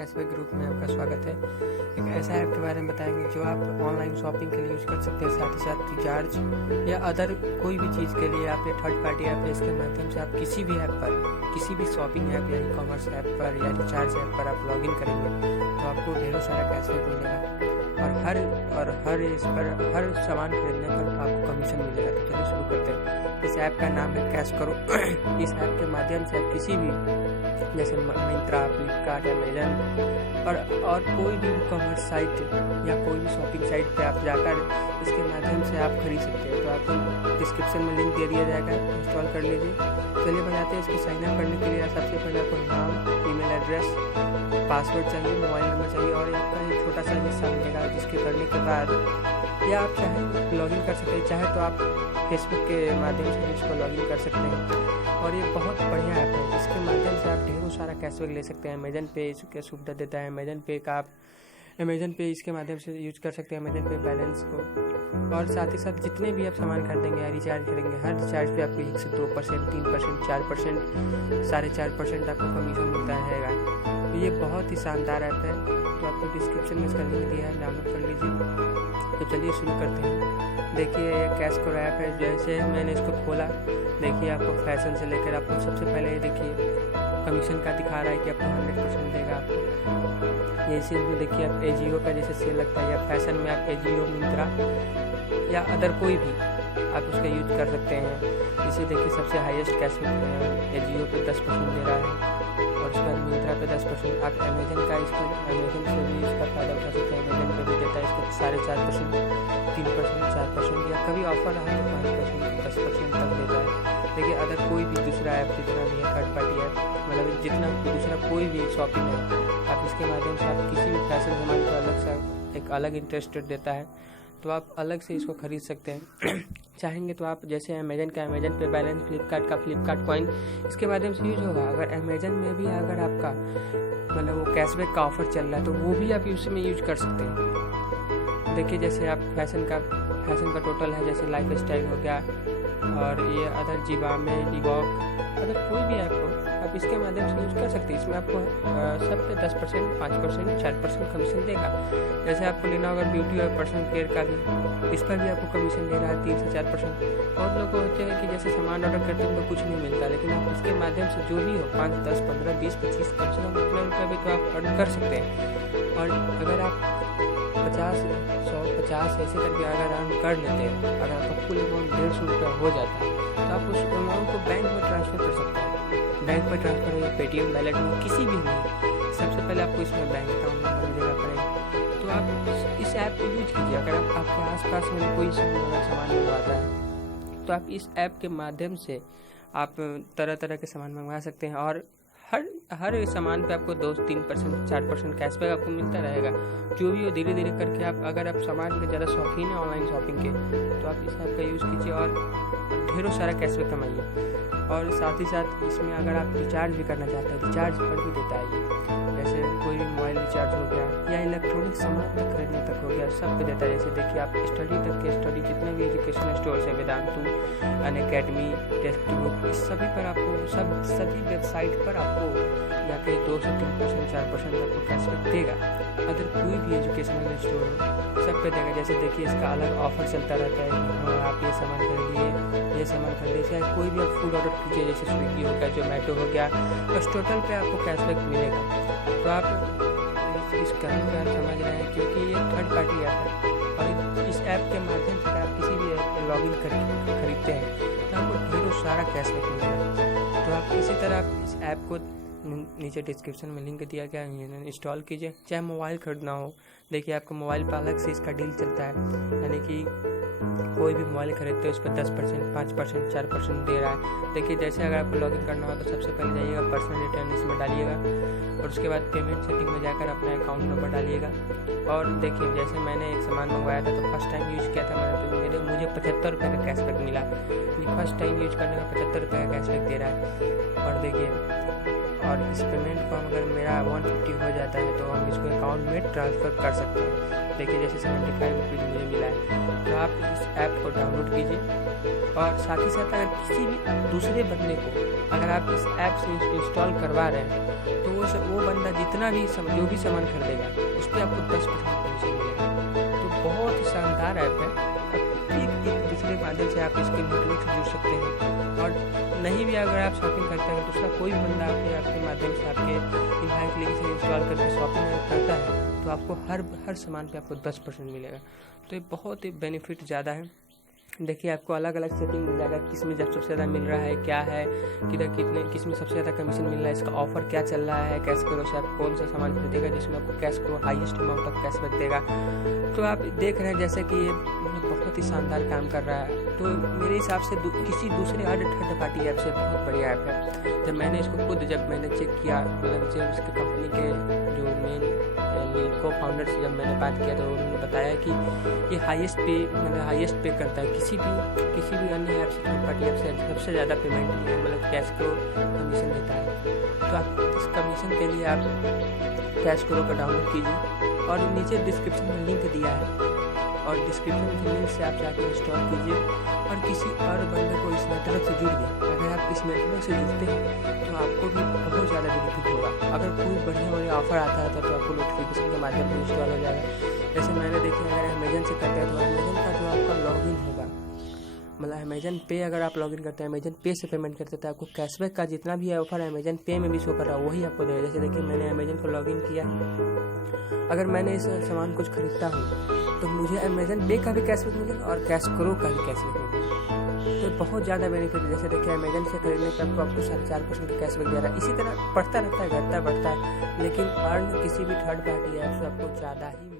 Cashback group में आपका स्वागत है। एक ऐसा ऐप के बारे में बताएंगे जो आप ऑनलाइन शॉपिंग के लिए यूज़ कर सकते हैं, साथ ही साथ रिचार्ज या अदर कोई भी चीज़ के लिए आप ये थर्ड पार्टी ऐप है। इसके माध्यम से आप किसी भी ऐप पर, किसी भी शॉपिंग ऐप या ई कॉमर्स ऐप पर या रिचार्ज ऐप पर आप लॉगिन करेंगे तो आपको ढेरों सारा कैशबैक मिलेगा और हर सामान खरीदने पर आपको कमीशन मिलेगा। तो चलिए शुरू करते हैं। इस ऐप का नाम है कैश करो। इस ऐप के माध्यम से आप किसी भी जैसे मिंत्रा, फ्लिपकार्ट, अमेजन और कोई भी कॉमर्स साइट या कोई भी शॉपिंग साइट पे आप जाकर इसके माध्यम से आप खरीद सकते हैं। तो आपको डिस्क्रिप्शन में लिंक दे दिया जाएगा, इंस्टॉल कर लीजिए। चलिए बताते हैं इसको साइन अप करने के लिए सबसे पहले आपको नाम, ईमेल एड्रेस, पासवर्ड चाहिए, मोबाइल नंबर चाहिए और आपका एक छोटा सा हिस्सा मिलेगा, जिसके करने के बाद या आप चाहे लॉगिन कर सकते हैं, चाहे तो आप फेसबुक के माध्यम से इसको लॉगिन कर सकते हैं। और ये बहुत बढ़िया ऐप है जिसके माध्यम से आप ढेरों सारा कैशबैक ले सकते हैं। अमेजन पे इसके सुविधा देता है। अमेजन पे इसके माध्यम से यूज कर सकते हैं अमेजन पे बैलेंस को। और साथ ही साथ जितने भी आप सामान खरीदेंगे या रिचार्ज करेंगे, हर रिचार्ज पे आपको 1 से 2%, 3%, 4%, 4.5% आपको कमीशन मिलता रहेगा। तो ये बहुत ही शानदार ऐप है। तो आपको डिस्क्रिप्शन में इसका लिंक दिया है, डाउनलोड कर लीजिए। तो चलिए शुरू करते हैं। देखिए ये कैश करो ऐप है। जैसे मैंने इसको खोला, देखिए आपको फैशन से लेकर आपको सबसे पहले ये देखिए कमीशन का दिखा रहा है कि आपको 100% देगा आपको। ये सेल में देखिए आप एजियो का जैसे सेल लगता है, या फैशन में आप एजियो, मिंत्रा या अदर कोई भी आप उसका यूज कर सकते हैं। जैसे देखिए सबसे हाईएस्ट कैशबैक एजियो पे 10% दे रहा है और उसके बाद मिंत्रा पे 10%। आप अमेजन से भी इसका फायदा उठा सकते हैं। अमेजन पे भी देता है इसका 4.5%, 3%, 4% या कभी ऑफर रहा तो 5%, 10% तक देता है। देखिए अगर कोई भी दूसरा ऐप जितना भी है थर्ड पार्टी ऐप, मतलब जितना दूसरा कोई भी शॉपिंग है, आप इसके माध्यम से आप किसी भी फैशन सामान को अलग से एक अलग इंटरेस्ट देता है तो आप अलग से इसको खरीद सकते हैं। चाहेंगे तो आप जैसे अमेजन पे बैलेंस, फ्लिपकार्ट का फ्लिपकार्ट कॉइन इसके माध्यम से यूज होगा। अगर अमेजन में भी अगर आपका मतलब वो कैशबैक का ऑफर चल रहा है तो वो भी आप उसमें यूज कर सकते हैं। देखिए जैसे आप फैशन का टोटल है, जैसे लाइफ स्टाइल हो गया और ये अदर जिवामे, डिवॉक, अगर कोई भी ऐप हो आप इसके माध्यम से यूज कर सकते हैं। इसमें आपको सब पे 10%, 5%, 4% कमीशन देगा। जैसे आपको लेना होगा ब्यूटी और पर्सनल केयर का भी, इस पर भी आपको कमीशन दे रहा है 3 से 4%। बहुत लोग होते हैं कि जैसे सामान ऑर्डर करते हैं तो कुछ नहीं मिलता, लेकिन आप इसके माध्यम से जो भी हो 5, 10, 15, 20, 25 कम से कम इतना रुपये भी तो आप अर्न कर सकते हैं। और अगर आप 50, 100, 50 ऐसे करके अगर अर्न कर लेते हैं, अगर आपका फुल अमाउंट 150 रुपया हो जाता है तो आप उस अमाउंट को बैंक में ट्रांसफ़र कर सकते हैं। बैंक में ट्रांसफ़र हो या पेटीएम वैलेट में, किसी भी में, सबसे पहले आपको इसमें बैंक अकाउंट नंबर देना पड़ेगा। तो आप इस ऐप को यूज कीजिए। अगर आपके आसपास में कोई सामान मंगवाता है तो आप इस ऐप के माध्यम से आप तरह तरह के सामान मंगवा सकते हैं और हर सामान पे आपको 2, 3%, 4% कैशबैक आपको मिलता रहेगा। जो भी हो धीरे धीरे करके आप, अगर आप सामान के ज़्यादा शौकीन है ऑनलाइन शॉपिंग के, तो आप इस ऐप का यूज़ कीजिए और ढेरों सारा कैशबैक कमाइए। और साथ ही साथ इसमें अगर आप रिचार्ज भी करना चाहते हैं, रिचार्ज पर भी देता है ये। जैसे कोई भी मोबाइल रिचार्ज हो गया या इलेक्ट्रॉनिक सामान तक खरीदने तक हो गया, सब पे देता है। जैसे देखिए आप स्टडी तक के स्टडी जितने भी एजुकेशन स्टोर्स है, वेदांतु, अनअकैडमी, टेक्स्ट बुक, इस सभी पर आपको सभी वेबसाइट पर आपको जाके 2 से 3%, 4% आपको कैशबैक देगा। अगर कोई भी एजुकेशनल स्टोर हो सब पे देगा। जैसे देखिए इसका अलग ऑफर चलता रहता है कि आप ये सामान खरीदिए, ये सामान खरीदिए। चाहे कोई भी आप फूड ऑर्डर कीजिए, जैसे स्विगी हो गया, जोमेटो हो गया, बस टोटल पे आपको कैशबैक मिलेगा। तो आप इस कारण पे आप समझ रहे हैं, क्योंकि ये थर्ड पार्टी ऐप है और इस ऐप के माध्यम से आप किसी भी ऐप पर लॉगिन करके खरीदते हैं तो आपको ढेरों सारा कैशबैक मिलेगा। तो आप इसी तरह आप इस ऐप को नीचे डिस्क्रिप्शन में लिंक दिया गया है, इंस्टॉल कीजिए। चाहे मोबाइल खरीदना हो, देखिए आपको मोबाइल पर अलग से इसका डील चलता है, यानी कि कोई भी मोबाइल खरीदते हैं उस पर 10%, 5%, 4% दे रहा है। देखिए जैसे अगर आपको लॉगिन करना हो तो सबसे पहले जाइएगा पर्सनल डिटेल इसमें डालिएगा और उसके बाद पेमेंट सेटिंग में जाकर अपना अकाउंट नंबर डालिएगा। और देखिए जैसे मैंने एक सामान मंगवाया था तो फर्स्ट टाइम यूज़ किया था मैंने, तो मुझे 75 रुपये का कैशबैक मिला। फर्स्ट टाइम यूज करने का 75 रुपये का कैशबैक दे रहा है। और देखिए और इस पेमेंट को हम अगर मेरा 150 हो जाता है तो हम इसको अकाउंट में ट्रांसफ़र कर सकते हैं। देखिए जैसे 75 रुपीज़ मुझे मिला है। तो आप इस ऐप को डाउनलोड कीजिए और साथ ही साथ अगर किसी भी दूसरे बंदे को अगर आप इस ऐप से इंस्टॉल करवा रहे हैं तो वो बंदा जितना भी जो भी सामान खरीदेगा उस पर आपको 10% कमीशन मिलेगा। तो बहुत ही शानदार ऐप है। एक दूसरे माध्यम से आप इसके नेटवर्क से जुड़ सकते हैं और नहीं भी अगर आप शॉपिंग करते हैं दूसरा कोई भी बंदा आपके माध्यम से आपके इनवाइट लिंक से इंस्टॉल करके शॉपिंग करता है तो आपको हर सामान पे आपको 10% मिलेगा। तो ये बहुत ही बेनिफिट ज़्यादा है। देखिए आपको अलग अलग सेटिंग मिल जाएगा, किस में सबसे ज़्यादा मिल रहा है, क्या है, किस में सबसे ज़्यादा कमीशन मिल रहा है, इसका ऑफर क्या चल रहा है, कैश करो से आप कौन सा सामान खरीदेगा जिसमें आपको कैश करो हाईएस्ट अमाउंट ऑफ कैशबैक देगा। तो आप देख रहे हैं जैसे कि ये बहुत ही शानदार काम कर रहा है। तो मेरे हिसाब से किसी दूसरे थर्ड पार्टी ऐप से बहुत बढ़िया ऐप है। जब मैंने इसको जब मैंने चेक किया, मतलब जब इसके कंपनी के जो मेन को फाउंडर से जब मैंने बात किया तो उन्होंने बताया कि ये हाईएस्ट पे करता है किसी भी अन्य ऐप से, थर्ड पार्टी ऐप से सबसे ज़्यादा पेमेंट मतलब कैश करो कमीशन देता है। तो आप इस कमीशन के लिए आप कैश करो का डाउनलोड कीजिए और नीचे डिस्क्रिप्शन में लिंक दिया है और डिस्क्रिप्शन के लिंक से आप जाकर इंस्टॉल कीजिए और किसी और बंदे को इस नेटवर्क से जुड़ गए। अगर आप इस नेटवर्क से जुड़ते हैं तो आपको भी बहुत ज़्यादा बेनिफिट होगा। अगर कोई बढ़िया ऑफर आता है तो आपको नोटिफिकेशन के माध्यम से इंस्टॉल हो जाएगा। जैसे मैंने देखा अगर अमेजन से करते हैं तो अमेजन का जो आपका लॉगिन होगा, मतलब अमेजन पे अगर आप लॉगिन करते हैं, अमेजन पे से पेमेंट करते हैं तो आपको कैशबैक का जितना भी ऑफर अमेजन पे में भी शो कर रहा है वही आपको देगा। जैसे देखिए मैंने अमेजन को लॉगिन किया, अगर मैंने इस सामान कुछ खरीदता हूँ तो मुझे अमेजन पे का भी कैशबैक मिलेगा और कैश करो का भी कैशबैक मिलेगा। तो बहुत ज़्यादा बेनिफिट। जैसे देखिए अमेजन से खरीदने पर आपको 4.5% का कैशबैक दे रहा है। इसी तरह बढ़ता रहता है, घटता बढ़ता है, लेकिन अर्न किसी भी थर्ड पार्टी ऐप से आपको ज़्यादा ही